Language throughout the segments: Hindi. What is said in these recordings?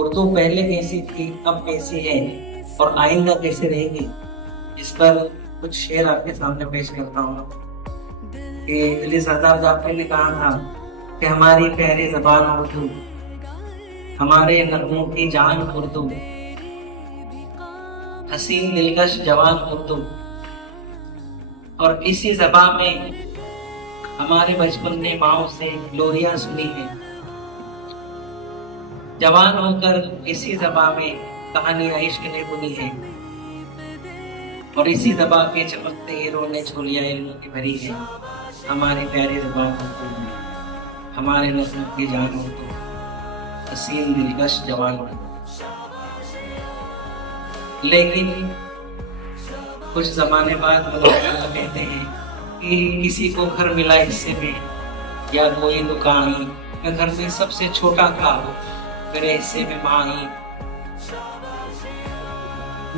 उर्दू पहले कैसी थी, अब कैसी है और आइंदा कैसे रहेगी, इस पर कुछ शेर आपके सामने पेश करता हूँ कि अली सरदार जाफरी ने कहा था कि हमारी प्यारी ज़बान उर्दू, हमारे नगमों की जान उर्दू, हसीन दिलकश जवान उर्दू। और इसी ज़बान में हमारे बचपन ने माओ से लोरियां सुनी है। जवान होकर इसी ज़बान में कहानियां इश्क ने बुनी है और इसी ज़बान के चमकते हीरों ने झोलियां इल्म की भरी है। हमारी प्यारी ज़बान उर्दू, हमारे नस्ल की जान उर्दू, हसीन दिलकश जवान उर्दू। लेकिन कुछ ज़माने बाद कहते हैं कि किसी को घर मिला हिस्से में या कोई दुकान, मैं घर में सबसे छोटा था, मेरे हिस्से में माँ ही।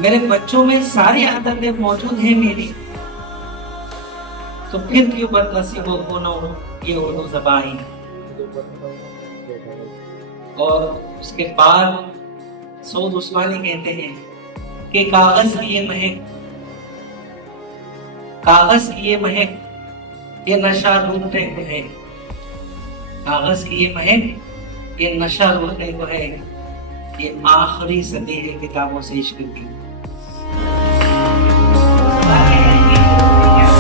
मेरे बच्चों में सारी आदतें मौजूद हैं मेरी, तो फिर क्यों बदनसीबों को न ये उर्दू ज़बान। और उसके बाद सऊद उस्मानी कहते हैं कि कागज की ये महक, कागज की ये महक, ये नशा लूटने को है। कागज की ये महक, ये नशा लूटने को है। ये आखिरी सदी है किताबों से इश्क की।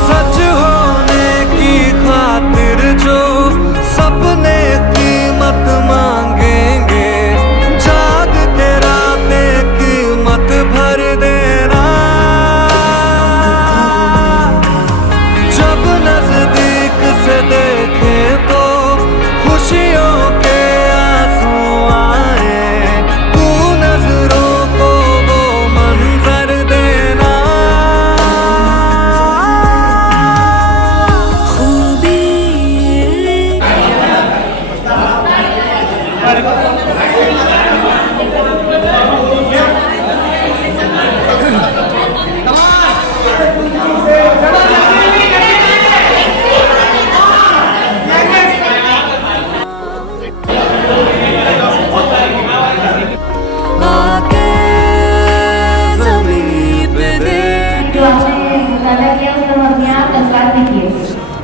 सच होने की खातिर जो सपने कीमत मांगेंगे, जाग के रातें कीमत भर देना। जब नजदीक से देखे तो खुशियों के आंसू आए, तू नजरों को वो मंजर देना।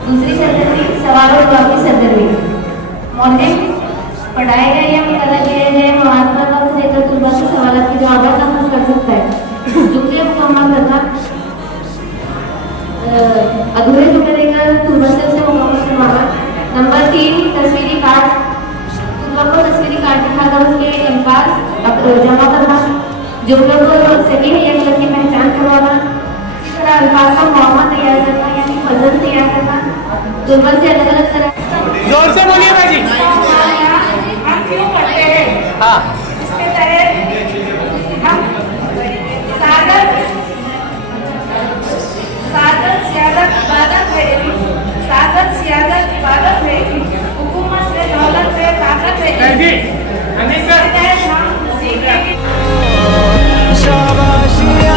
दूसरी सरदर्दी सवालों जवाब की सरदर्दी। मौलिक पढ़ाए गए या मुताला किए गए महात्मा का लेकर तुलबा से सवालों के जवाब नकल कर सकता है। जुमले मुकम्मल करना, अधूरे जुमले देकर तुलबा से उसे मुकम्मल करवाना। नंबर 3, तस्वीरी कार्ड, तुलबा को तस्वीरी कार्ड दिखाकर उसके अल्फाज जमा करना। जुमलों को सही है या गलत की पहचान करवाना। इसी तरह अल्फाज का मुआमा तैयार करना यानी वजन तैयार करना। तुलबा से अलग अलग तरह, जोर से बोलिए भाई जी। हम क्यों पढ़ते हैं? हाँ, इसके तहत हम सादत सियादत इबादत है, सादत सियादत इबादत है, हुकूमत से दौलत से ताकत है। इसके तहत हम सीखेंगे शाबाशिया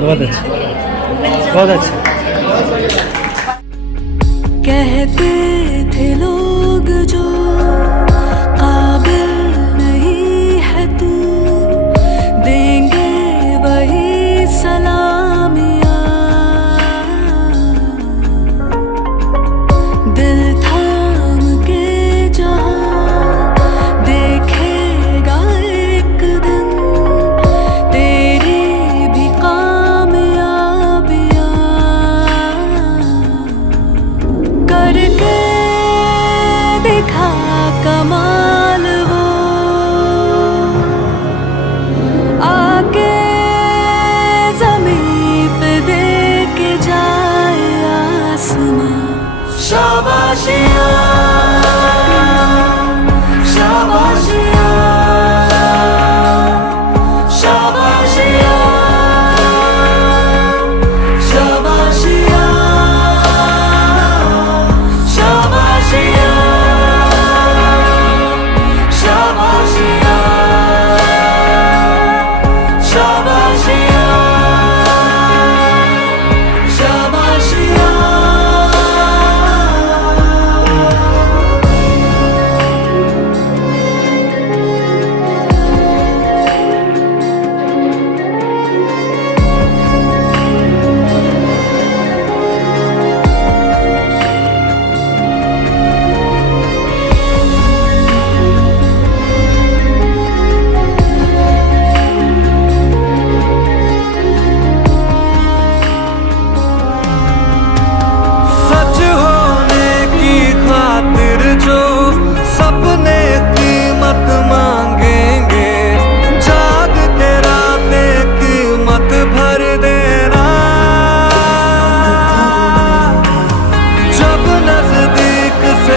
बहुत अच्छा, बहुत अच्छा। कहते थे लोग कमाल वो आके ज़मीं पे दे के जाए आसमां शाबाशियाँ